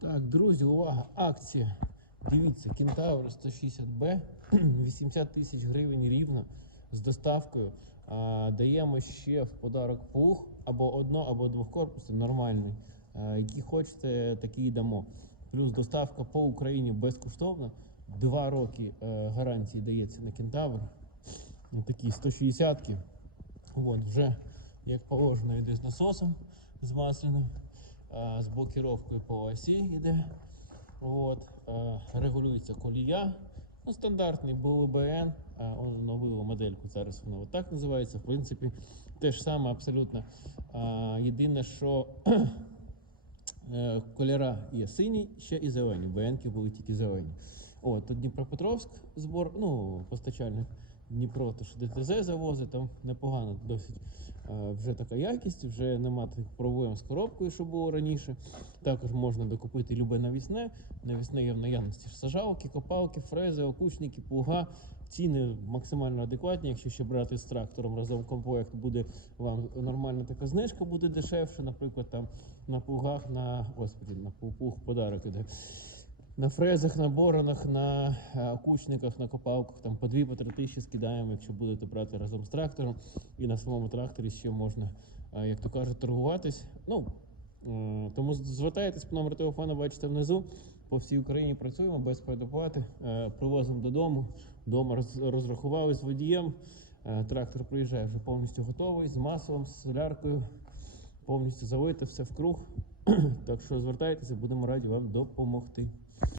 Так, друзі, увага, акція. Дивіться, Кентавр 160Б, 80 тисяч гривень рівно з доставкою. А, даємо ще в подарок плуг або одно, або двохкорпусний, нормальний. А, які хочете, такі і дамо. Плюс доставка по Україні безкоштовна. Два роки е, гарантії дається на Кентавр. Ну, такі 160-ки. От, вже як положено йде з насосом з масляним, а, з блокіровкою по осі йде. От, регулюється колія. Ну, стандартний БЛБН, а, оновили модельку, зараз воно отак називається. В принципі, те ж саме абсолютно. Єдине, що Е, Кольора є сині, ще і зелені. БНки були тільки зелені. От, тут Дніпропетровськ збор, ну, постачальник Дніпро, то що ДТЗ завозить, там непогано, досить е, вже така якість, вже нема тих проблем з коробкою, що було раніше. Також можна докупити любе навісне. Навісне є в наявності сажалки, копалки, фрези, окучники, плуга. Ціни максимально адекватні. Якщо ще брати з трактором разом комплект, буде вам нормальна така знижка, буде дешевше. Наприклад, там на плугах, на господі, на плуг подарок іде. На фрезах, на боронах, на е, окучниках, на копалках там по 2 по 3 тисячі скидаємо, якщо будете брати разом з трактором. І на самому тракторі ще можна, е, як то кажуть, торгуватись. Ну, е, тому звертайтесь по номеру телефону, бачите внизу. По всій Україні працюємо без предоплати, е, привозимо додому. Дома розрахували з водієм. Трактор приїжджає вже повністю готовий, з маслом, з соляркою, повністю залите, все в круг. Так що звертайтеся, будемо раді вам допомогти.